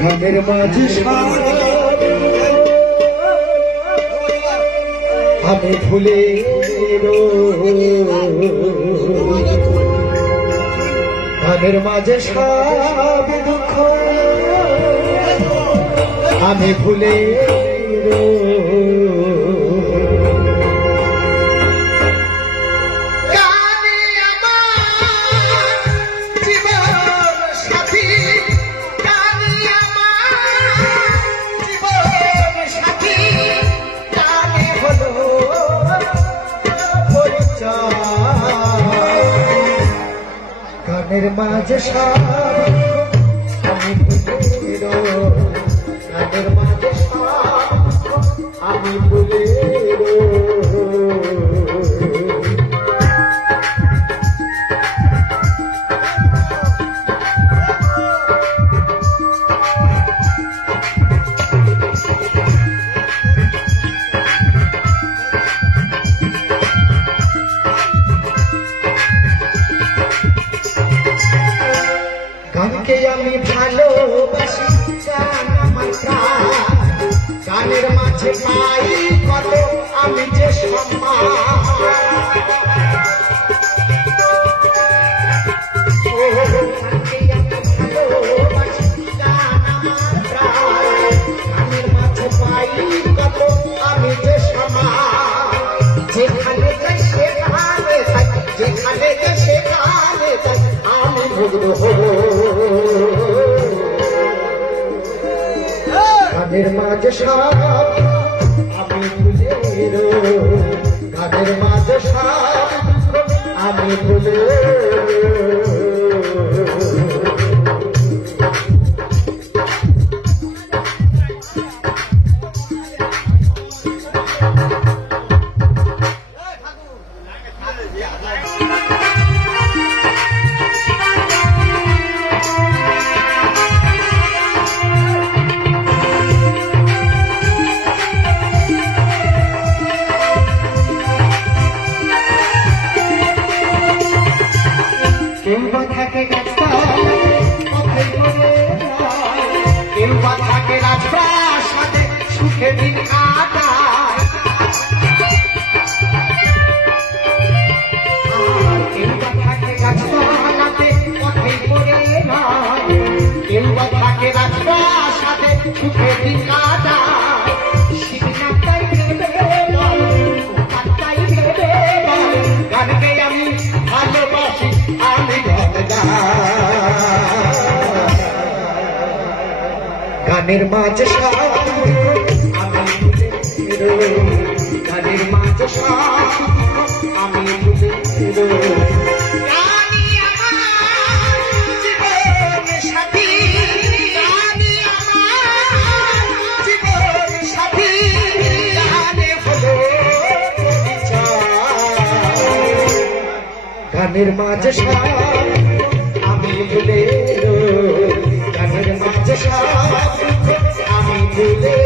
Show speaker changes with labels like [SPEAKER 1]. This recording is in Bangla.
[SPEAKER 1] গানের মাঝে আমি ভুলে ঘামের মাঝে সব দুঃখ। আমি ভুলে গানে গানের মাঝে আমি গানের মাঝে আমি ভুলে গানকে আমি ভালোবাসি। গানের মাঝে পাই কত আমি যে সম্মান গানের মাঝে সাপ আমি খুঁজে কাদের মাঝে সাপ আমি ভুলে কেউ বা থাকে কেউ বা থাকে রাজপ্রাসাদে, সুখে দিন কাটায় কেউ বা থাকে গাছতলাতে পথে ঘুরে বেড়ায়। কেউ বা থাকে রাজপ্রাসাদে, সুখে দিন গানের মাঝে। গানের মাঝে আমি। গানের মাঝে আমি ভুলে গানের মাঝে সব আমি ভুলে রই।